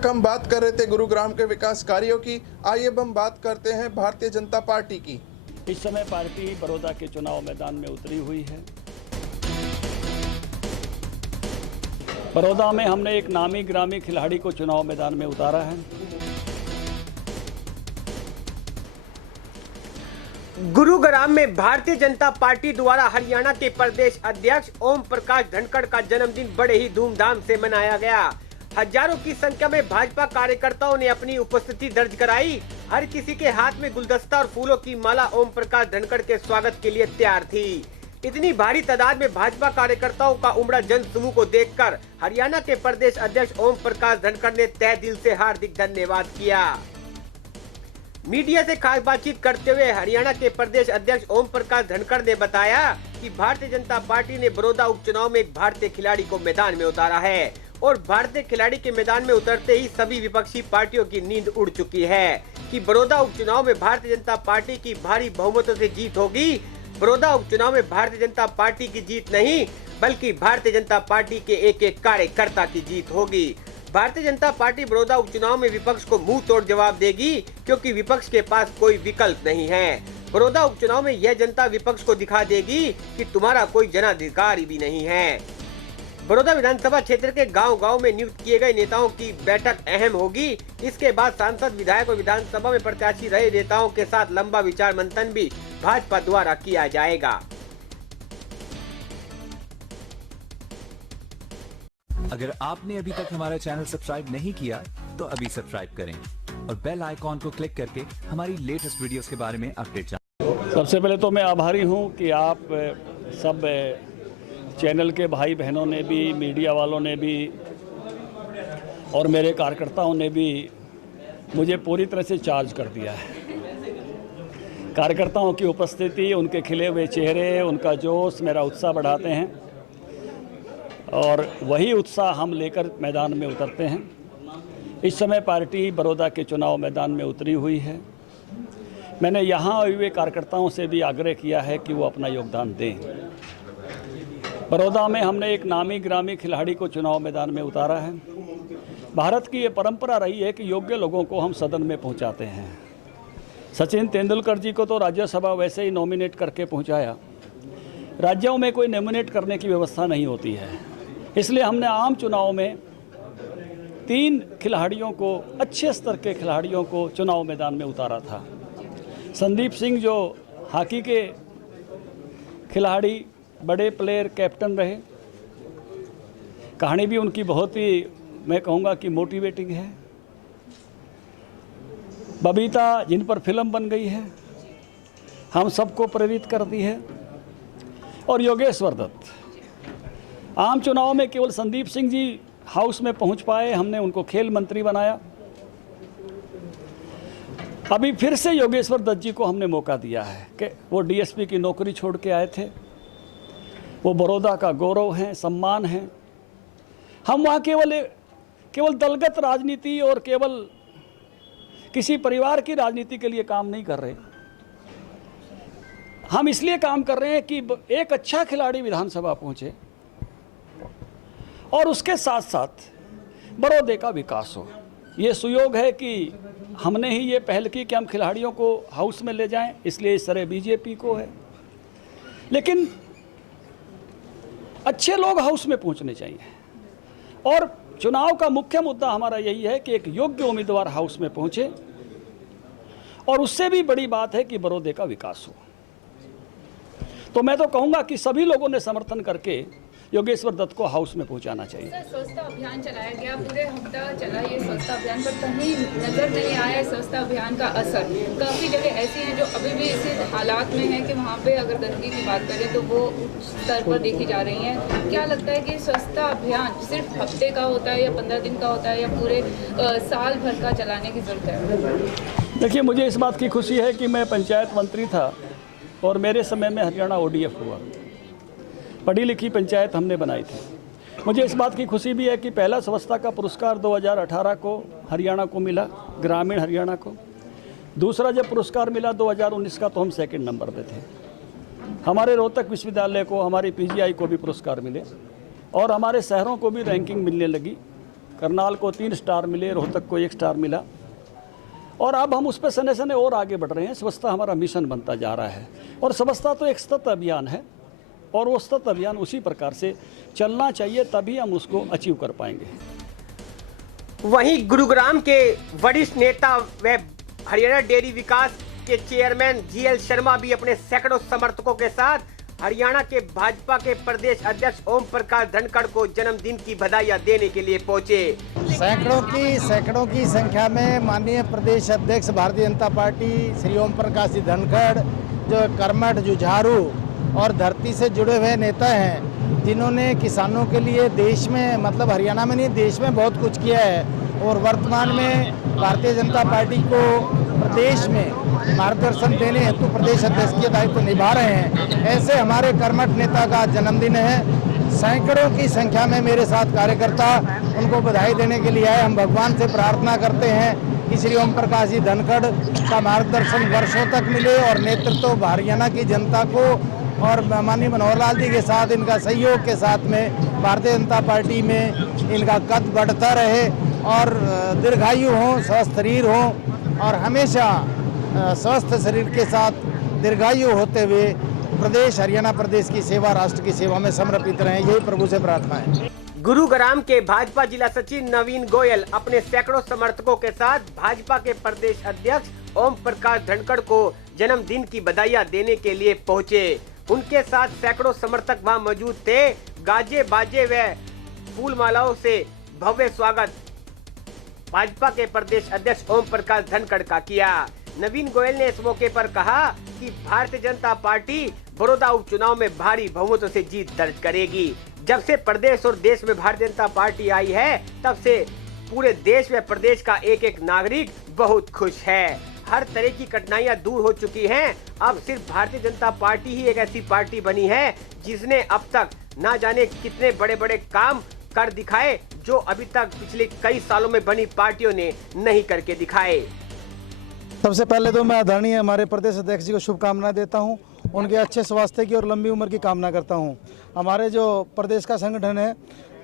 तक हम बात कर रहे थे गुरुग्राम के विकास कार्यों की। आइए अब हम बात करते हैं भारतीय जनता पार्टी की। इस समय पार्टी बड़ौदा के चुनाव मैदान में उतरी हुई है। बड़ौदा में हमने एक नामी ग्रामी खिलाड़ी को चुनाव मैदान में उतारा है। गुरुग्राम में भारतीय जनता पार्टी द्वारा हरियाणा के प्रदेश अध्यक्ष ओम प्रकाश धनखड़ का जन्मदिन बड़े ही धूमधाम से मनाया गया। हजारों की संख्या में भाजपा कार्यकर्ताओं ने अपनी उपस्थिति दर्ज कराई। हर किसी के हाथ में गुलदस्ता और फूलों की माला ओम प्रकाश धनखड़ के स्वागत के लिए तैयार थी। इतनी भारी तादाद में भाजपा कार्यकर्ताओं का उमड़ा जन समूह को देखकर हरियाणा के प्रदेश अध्यक्ष ओम प्रकाश धनखड़ ने तहे दिल से हार्दिक धन्यवाद किया। मीडिया से खास बातचीत करते हुए हरियाणा के प्रदेश अध्यक्ष ओम प्रकाश धनखड़ ने बताया कि भारतीय जनता पार्टी ने बड़ौदा उपचुनाव में एक भारतीय खिलाड़ी को मैदान में उतारा है और भारतीय खिलाड़ी के मैदान में उतरते ही सभी विपक्षी पार्टियों की नींद उड़ चुकी है कि बड़ौदा उपचुनाव में भारतीय जनता पार्टी की भारी बहुमतों से जीत होगी। बड़ौदा उपचुनाव में भारतीय जनता पार्टी की जीत नहीं बल्कि भारतीय जनता पार्टी के एक एक कार्यकर्ता की जीत होगी। भारतीय जनता पार्टी बड़ौदा उपचुनाव में विपक्ष को मुंह तोड़ जवाब देगी क्योंकि विपक्ष के पास कोई विकल्प नहीं है। बड़ौदा उपचुनाव में यह जनता विपक्ष को दिखा देगी कि तुम्हारा कोई जनाधिकार भी नहीं है। बड़ौदा विधानसभा क्षेत्र के गांव-गांव में नियुक्त किए गए नेताओं की बैठक अहम होगी। इसके बाद सांसद, विधायक और विधानसभा में प्रत्याशी रहे नेताओं के साथ लंबा विचार मंथन भी भाजपा द्वारा किया जाएगा। अगर आपने अभी तक हमारा चैनल सब्सक्राइब नहीं किया तो अभी सब्सक्राइब करें और बेल आइकॉन को क्लिक करके हमारी लेटेस्ट वीडियोस के बारे में अपडेट जानें। सबसे पहले तो मैं आभारी हूं कि आप सब चैनल के भाई बहनों ने भी, मीडिया वालों ने भी और मेरे कार्यकर्ताओं ने भी मुझे पूरी तरह से चार्ज कर दिया है। कार्यकर्ताओं की उपस्थिति, उनके खिले हुए चेहरे, उनका जोश मेरा उत्साह बढ़ाते हैं और वही उत्साह हम लेकर मैदान में उतरते हैं। इस समय पार्टी बड़ौदा के चुनाव मैदान में उतरी हुई है। मैंने यहाँ आए हुए कार्यकर्ताओं से भी आग्रह किया है कि वो अपना योगदान दें। बड़ौदा में हमने एक नामी ग्रामी खिलाड़ी को चुनाव मैदान में उतारा है। भारत की ये परंपरा रही है कि योग्य लोगों को हम सदन में पहुँचाते हैं। सचिन तेंदुलकर जी को तो राज्यसभा वैसे ही नॉमिनेट करके पहुँचाया। राज्यों में कोई नॉमिनेट करने की व्यवस्था नहीं होती है, इसलिए हमने आम चुनाव में 3 खिलाड़ियों को, अच्छे स्तर के खिलाड़ियों को चुनाव मैदान में उतारा था। संदीप सिंह जो हॉकी के खिलाड़ी, बड़े प्लेयर, कैप्टन रहे, कहानी भी उनकी बहुत ही, मैं कहूँगा कि मोटिवेटिंग है। बबीता, जिन पर फिल्म बन गई है, हम सबको प्रेरित करती है। और योगेश्वर दत्त, आम चुनाव में केवल संदीप सिंह जी हाउस में पहुंच पाए, हमने उनको खेल मंत्री बनाया। अभी फिर से योगेश्वर दत्त जी को हमने मौका दिया है कि वो डीएसपी की नौकरी छोड़ के आए थे। वो बड़ौदा का गौरव हैं, सम्मान हैं। हम वहाँ केवल दलगत राजनीति और केवल किसी परिवार की राजनीति के लिए काम नहीं कर रहे। हम इसलिए काम कर रहे हैं कि एक अच्छा खिलाड़ी विधानसभा पहुंचे और उसके साथ साथ बड़ौदे का विकास हो। ये सुयोग है कि हमने ही ये पहल की कि हम खिलाड़ियों को हाउस में ले जाएं, इसलिए इस तरह बीजेपी को है। लेकिन अच्छे लोग हाउस में पहुंचने चाहिए और चुनाव का मुख्य मुद्दा हमारा यही है कि एक योग्य उम्मीदवार हाउस में पहुंचे और उससे भी बड़ी बात है कि बड़ौदे का विकास हो। तो मैं तो कहूँगा कि सभी लोगों ने समर्थन करके योगेश्वर दत्त को हाउस में पहुंचाना चाहिए। सर, स्वच्छता अभियान चलाया गया, पूरे हफ्ता चला ये स्वच्छता अभियान, पर कहीं नजर नहीं आया स्वच्छता अभियान का असर। काफ़ी जगह ऐसी हैं जो अभी भी इसी हालात में हैं कि वहाँ पे अगर गंदगी की बात करें तो वो उच्च स्तर पर देखी जा रही हैं। क्या लगता है कि स्वच्छता अभियान सिर्फ हफ्ते का होता है या 15 दिन का होता है या पूरे साल भर का चलाने की ज़रूरत है? देखिए, मुझे इस बात की खुशी है कि मैं पंचायत मंत्री था और मेरे समय में हरियाणा ODF हुआ। पढ़ी लिखी पंचायत हमने बनाई थी। मुझे इस बात की खुशी भी है कि पहला स्वच्छता का पुरस्कार 2018 को हरियाणा को मिला, ग्रामीण हरियाणा को। दूसरा जब पुरस्कार मिला 2019 का, तो हम सेकंड नंबर पे थे। हमारे रोहतक विश्वविद्यालय को, हमारी PGI को भी पुरस्कार मिले और हमारे शहरों को भी रैंकिंग मिलने लगी करनाल को 3 स्टार मिले, रोहतक को 1 स्टार मिला। और अब हम उस पर सने सने और आगे बढ़ रहे हैं। स्वच्छता हमारा मिशन बनता जा रहा है और स्वच्छता तो एक सतत अभियान है और वो सतत अभियान उसी प्रकार से चलना चाहिए, तभी हम उसको अचीव कर पाएंगे। वहीं गुरुग्राम के वरिष्ठ नेता व हरियाणा डेयरी विकास के चेयरमैन जीएल शर्मा भी अपने सैकड़ों समर्थकों के साथ हरियाणा के भाजपा के प्रदेश अध्यक्ष ओम प्रकाश धनखड़ को जन्मदिन की बधाइयां देने के लिए पहुंचे। सैकड़ों की संख्या में माननीय प्रदेश अध्यक्ष भारतीय जनता पार्टी श्री ओम प्रकाश जी धनखड़, जो कर्मठ, जुझारू और धरती से जुड़े हुए नेता हैं, जिन्होंने किसानों के लिए देश में, मतलब हरियाणा में नहीं देश में बहुत कुछ किया है और वर्तमान में भारतीय जनता पार्टी को प्रदेश में मार्गदर्शन देने हेतु प्रदेश अध्यक्ष के दायित्व निभा रहे हैं। ऐसे हमारे कर्मठ नेता का जन्मदिन है। सैकड़ों की संख्या में मेरे साथ कार्यकर्ता उनको बधाई देने के लिए आए। हम भगवान से प्रार्थना करते हैं कि श्री ओम प्रकाश जी धनखड़ का मार्गदर्शन वर्षों तक मिले और नेतृत्व हरियाणा की जनता को और माननीय मनोहर लाल जी के साथ, इनका सहयोग के साथ में भारतीय जनता पार्टी में इनका कद बढ़ता रहे और दीर्घायु हों, स्वस्थ शरीर हों और हमेशा स्वस्थ शरीर के साथ दीर्घायु होते हुए प्रदेश, हरियाणा प्रदेश की सेवा, राष्ट्र की सेवा में समर्पित रहें, यही प्रभु से प्रार्थना है। गुरुग्राम के भाजपा जिला सचिव नवीन गोयल अपने सैकड़ों समर्थकों के साथ भाजपा के प्रदेश अध्यक्ष ओम प्रकाश धनखड़ को जन्मदिन की बधाइयां देने के लिए पहुंचे। उनके साथ सैकड़ों समर्थक वहां मौजूद थे। गाजे बाजे व फूल मालाओं से भव्य स्वागत भाजपा के प्रदेश अध्यक्ष ओम प्रकाश धनखड़ का किया। नवीन गोयल ने इस मौके पर कहा कि भारतीय जनता पार्टी बड़ौदा उपचुनाव में भारी बहुमतों से जीत दर्ज करेगी। जब से प्रदेश और देश में भारतीय जनता पार्टी आई है, तब से पूरे देश व प्रदेश का एक एक नागरिक बहुत खुश है। हर तरह की कठिनाइयां दूर हो चुकी हैं। अब सिर्फ भारतीय जनता पार्टी ही एक ऐसी पार्टी बनी है जिसने अब तक ना जाने कितने बड़े बड़े काम कर दिखाए, जो अभी तक पिछले कई सालों में बनी पार्टियों ने नहीं करके दिखाए। सबसे पहले तो मैं आदरणीय हमारे प्रदेश अध्यक्ष जी को शुभकामनाएं देता हूं, उनके अच्छे स्वास्थ्य की और लंबी उम्र की कामना करता हूं। हमारे जो प्रदेश का संगठन है,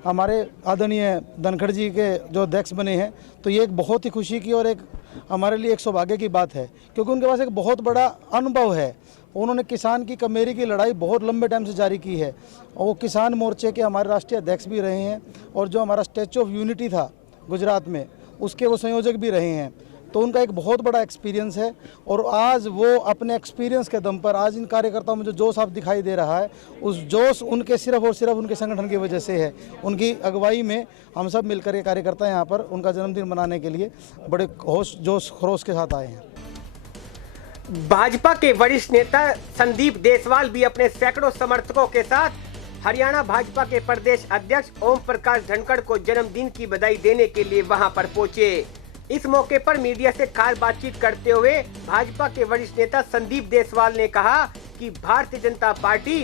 हमारे आदरणीय धनखड़ जी के जो अध्यक्ष बने हैं, तो ये एक बहुत ही खुशी की और एक हमारे लिए एक सौभाग्य की बात है, क्योंकि उनके पास एक बहुत बड़ा अनुभव है। उन्होंने किसान की कमेरी की लड़ाई बहुत लंबे टाइम से जारी की है और वो किसान मोर्चे के हमारे राष्ट्रीय अध्यक्ष भी रहे हैं और जो हमारा स्टैच्यू ऑफ यूनिटी था गुजरात में, उसके वो संयोजक भी रहे हैं। तो उनका एक बहुत बड़ा एक्सपीरियंस है और आज वो अपने एक्सपीरियंस के दम पर आज इन कार्यकर्ताओं में जो जोश आप दिखाई दे रहा है, उस जोश उनके सिर्फ और सिर्फ उनके संगठन की वजह से है। उनकी अगुवाई में हम सब मिलकर के कार्यकर्ता यहाँ पर उनका जन्मदिन मनाने के लिए बड़े जोश खरोश के साथ आए हैं। भाजपा के वरिष्ठ नेता संदीप देसवाल भी अपने सैकड़ों समर्थकों के साथ हरियाणा भाजपा के प्रदेश अध्यक्ष ओम प्रकाश धनखड़ को जन्मदिन की बधाई देने के लिए वहां पर पहुंचे। इस मौके पर मीडिया से खास बातचीत करते हुए भाजपा के वरिष्ठ नेता संदीप देसवाल ने कहा कि भारतीय जनता पार्टी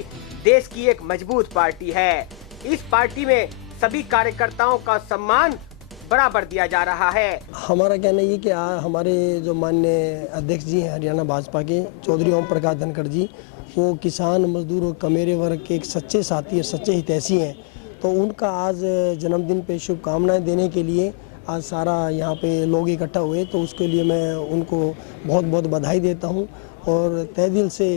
देश की एक मजबूत पार्टी है। इस पार्टी में सभी कार्यकर्ताओं का सम्मान बराबर दिया जा रहा है। हमारा कहना ये कि हमारे जो माननीय अध्यक्ष जी हैं हरियाणा भाजपा के चौधरी ओम प्रकाश धनखड़ जी, वो किसान, मजदूर और कमेरे वर्ग के एक सच्चे साथी और सच्चे हितैषी हैं। तो उनका आज जन्मदिन पे शुभकामनाएं देने के लिए आज सारा यहाँ पे लोग इकट्ठा हुए, तो उसके लिए मैं उनको बहुत बहुत बधाई देता हूँ और तहे दिल से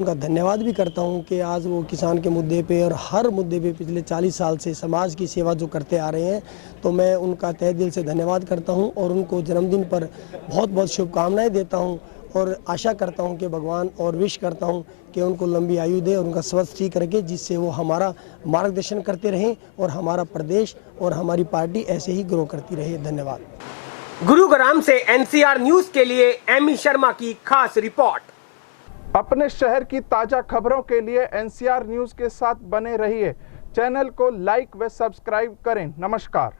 उनका धन्यवाद भी करता हूँ कि आज वो किसान के मुद्दे पे और हर मुद्दे पे पिछले 40 साल से समाज की सेवा जो करते आ रहे हैं, तो मैं उनका तहे दिल से धन्यवाद करता हूँ और उनको जन्मदिन पर बहुत बहुत शुभकामनाएं देता हूँ और आशा करता हूँ कि भगवान और विश करता हूँ कि उनको लंबी आयु दे और उनका स्वास्थ्य ठीक रखे, जिससे वो हमारा मार्गदर्शन करते रहें और हमारा प्रदेश और हमारी पार्टी ऐसे ही ग्रो करती रहे। धन्यवाद। गुरुग्राम से एनसीआर न्यूज के लिए एमी शर्मा की खास रिपोर्ट। अपने शहर की ताजा खबरों के लिए एनसीआर न्यूज के साथ बने रहिए। चैनल को लाइक व सब्सक्राइब करें। नमस्कार।